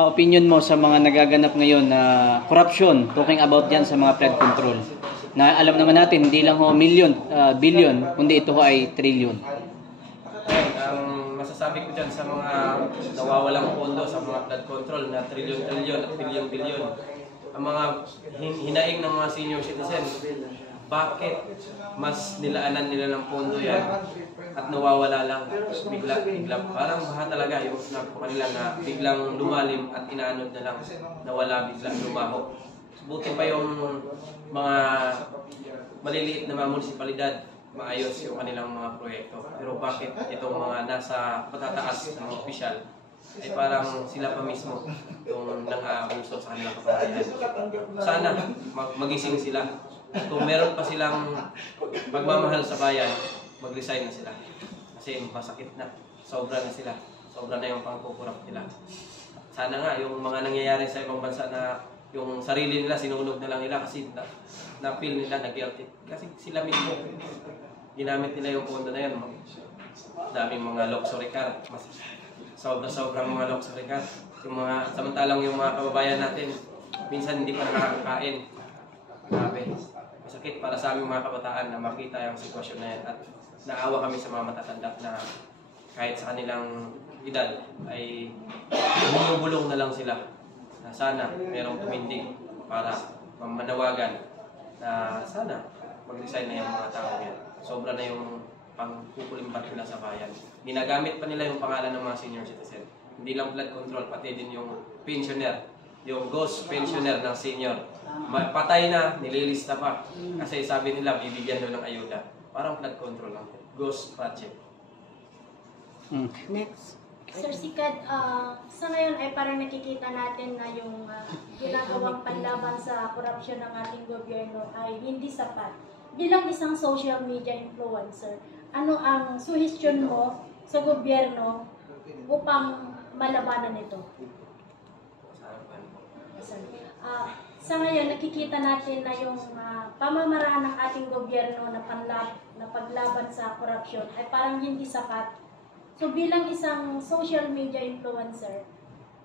Opinion mo sa mga nagaganap ngayon na corruption, talking about yan sa mga flood control. Na alam naman natin, hindi lang ho million, billion, kundi ito ho ay trillion. Ang masasabi ko dyan sa mga nawawalang pondo sa mga flood control na trillion-trillion at billion-billion, ang mga hinaing ng mga senior citizen, bakit mas nilaanan nila ng pondo yan at nawawala lang bigla. Parang baha talaga yung sinabi ko kanila na biglang lumalim at inaanod na lang, nawala bigla, lumaho. Buti pa yung mga maliliit na mga munisipalidad, maayos yung kanilang mga proyekto. Pero bakit itong mga nasa patataas ng opisyal ay parang sila pa mismo yung nang-aabuso sa kanilang kapatayan. Sana magising sila. Kung meron pa silang magmamahal sa bayan, mag-resign na sila. Kasi masakit na. Sobra na sila. Sobra na yung pangkukurap nila. Sana nga yung mga nangyayari sa ibang bansa na yung sarili nila sinunog na lang nila kasi na-feel nila na-guilty. Kasi sila mismo ginamit nila yung pondo na yan. Daming mga luxury car. Sobrang mga luxury car. Yung mga, samantalang yung mga kababayan natin, minsan hindi pa nakakakain. Grabe. Masakit para sa aming mga kabataan na makita yung sitwasyon na yan at naawa kami sa mga matatanda na kahit sa kanilang edad ay bumubulong na lang sila na sana merong tumindig para manawagan na sana mag-resign na yung mga tao yan. Sobra na yung pangkukulimbat nila sa bayan. Ginagamit pa nila yung pangalan ng mga senior citizen. Hindi lang flood control, pati din yung pensioner, yung ghost pensioner ng senior. Patay na, nililista pa. Kasi sabi nila, bibigyan doon ng ayuda. Parang flood control lang. Ghost project. Next. Sir Sikad, sa ngayon ay parang nakikita natin na yung ginagawang panlaban sa korupsyon ng ating gobyerno ay hindi sapat. Bilang isang social media influencer, ano ang suhestyon mo sa gobyerno upang malabanan ito? Sa ngayon, nakikita natin na yung pamamaraan ng ating gobyerno na paglaban sa korupsyon ay parang hindi sapat. So bilang isang social media influencer,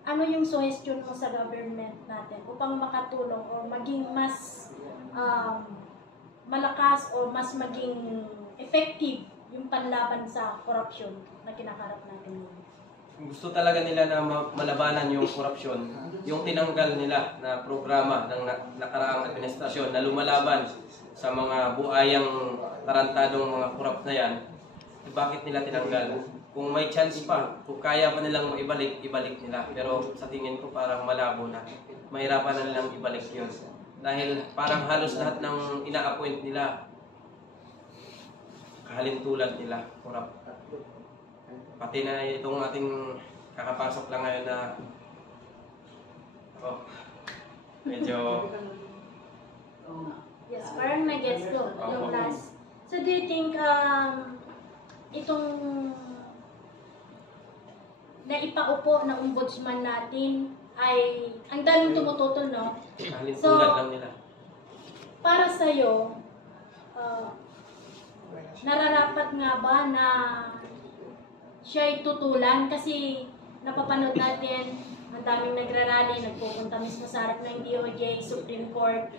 ano yung suggestion mo sa government natin upang makatulong o maging mas malakas o mas maging effective yung panlaban sa korupsyon na kinakarap natin ngayon? Gusto talaga nila na malabanan yung korupsyon, yung tinanggal nila na programa ng nakaraang administrasyon na lumalaban sa mga buayang tarantadong mga korap na yan, bakit nila tinanggal? Kung may chance pa, kung kaya pa nilang maibalik, ibalik nila. Pero sa tingin ko parang malabo na. Mahirapan na nilang ibalik yun. Dahil parang halos lahat ng ina-appoint nila, kahalintulad nila, korap. Pati na itong ating kakapasok lang ngayon na medyo yes, parang nag-gets ko yung last. So do you think itong naipaupo na ombudsman natin ay ang daming tumututol, no? kahalintulad lang nila. Para sa'yo, nararapat nga ba na siya'y tutulan? Kasi napapanood natin, ang daming nagrarally, nagpupunta mismo sa harap ng DOJ, Supreme Court,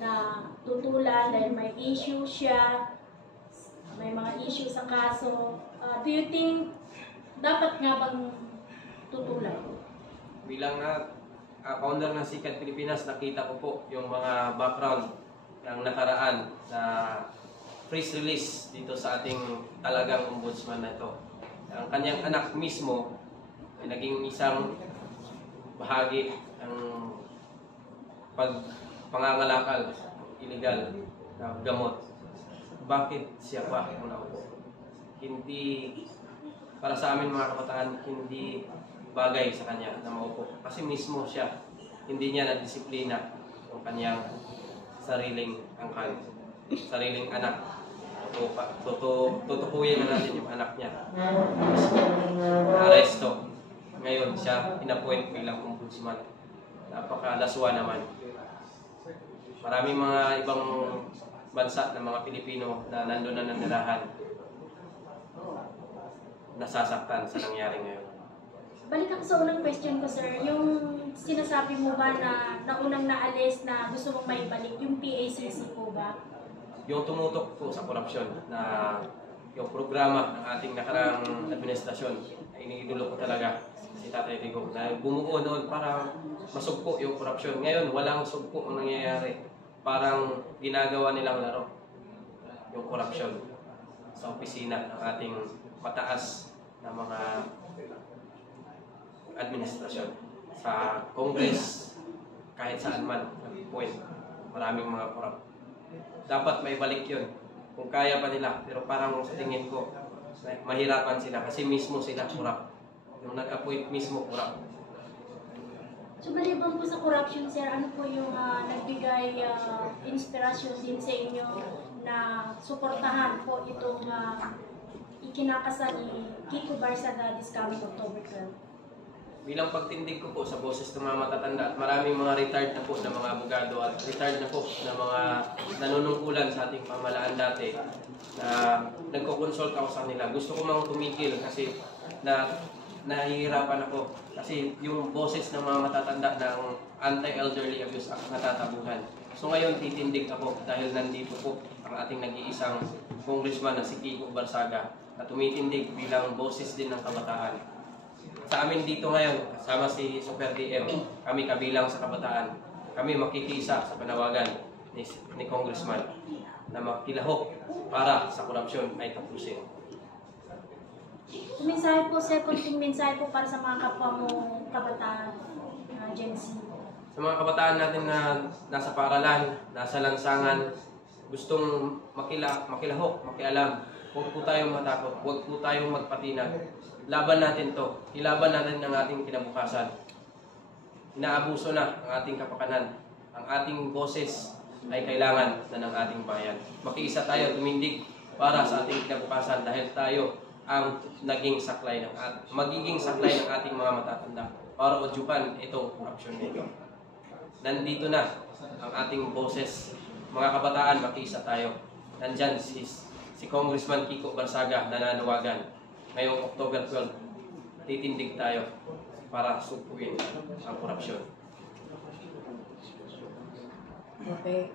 na tutulan dahil may issue siya, may mga issue sa kaso. Do you think dapat nga bang tutulan? Bilang founder ng Sikat Pilipinas, nakita ko po yung mga background ng nakaraan na press release dito sa ating talagang ombudsman na ito. Ang kanyang anak mismo ay naging isang bahagi ng pangangalakal, illegal na gamot. Bakit siya pa muna upo? Hindi, para sa amin mga kabataan, hindi bagay sa kanya na maupo. Kasi mismo siya, hindi niya na-disiplina ang kanyang sariling angkan, sariling anak. Tutukuyin na natin yung anak niya. Aresto. Ngayon, siya inappoint bilang ombudsman. Napakalaswa naman. Maraming mga ibang bansa ng mga Pilipino na nandun na nanirahan, nasasaktan sa nangyari ngayon. Balik ako sa unang question ko, sir. Yung sinasabi mo ba na naunang naalis na gusto mong maibalik yung PACC po ba? Yung tumutok po sa korupsyon na yung programa ng ating nakarang administrasyon ay iniidolo ko talaga si Tatay Digong na bumuo noon para masugpo yung korupsyon. Ngayon, walang sugpo ang nangyayari. Parang ginagawa nilang laro yung korupsyon sa opisina ng ating mataas na mga administrasyon. Sa Congress, kahit saan man, point, maraming mga korap. Dapat may balik yun. Kung kaya pa nila, pero parang sa tingin ko, mahirapan sila kasi mismo sila korap. Yung nag-appoint mismo korap. So maliban po sa corruption, sir, ano po yung nagbigay inspirasyon din sa inyo na suportahan po itong ikinakasal ni Kiko Barsaga this coming October 12? Bilang pagtindig ko po sa boses ng mga matatanda at maraming mga retired na po na mga abogado at retired na po na mga nanunungkulan sa ating pamahalaan dati na nagko-consult ako sa kanila. Gusto ko mang tumigil kasi nahihirapan ako kasi yung boses ng mga matatanda ng Anti-Elderly Abuse Act natatabuhan. So ngayon titindig ako dahil nandito po ang ating nag-iisang congressman na si Kiko Barsaga na tumitindig bilang boses din ng kabataan. Sa amin dito ngayon, kasama si Super DM, kami kabilang sa kabataan, kami makikisa sa panawagan ni Congressman na makilahok para sa korupsyon ay tapusin. Mensahe po, sir, kunting mensahe po para sa mga kapwa mo kabataan, Gen Z. Sa mga kabataan natin na nasa paaralan, nasa lansangan, gustong makilahok, makialam, huwag po tayong matakot, huwag po tayong magpatinag. Laban natin to. Ilaban natin ang ating kinabukasan. Inaabuso na ang ating kapakanan. Ang ating boses ay kailangan na ng ating bayan. Makiisa tayo tumindig para sa ating kinabukasan dahil tayo ang magiging saklay ng ating mga matatanda para udyukan itong korupsyon nito. Nandito na ang ating boses. Mga kabataan, makiisa tayo. Nandyan si Congressman Kiko Barsaga na nanawagan. Ngayong October 12, titindig tayo para supuin ang korupsyon. Okay.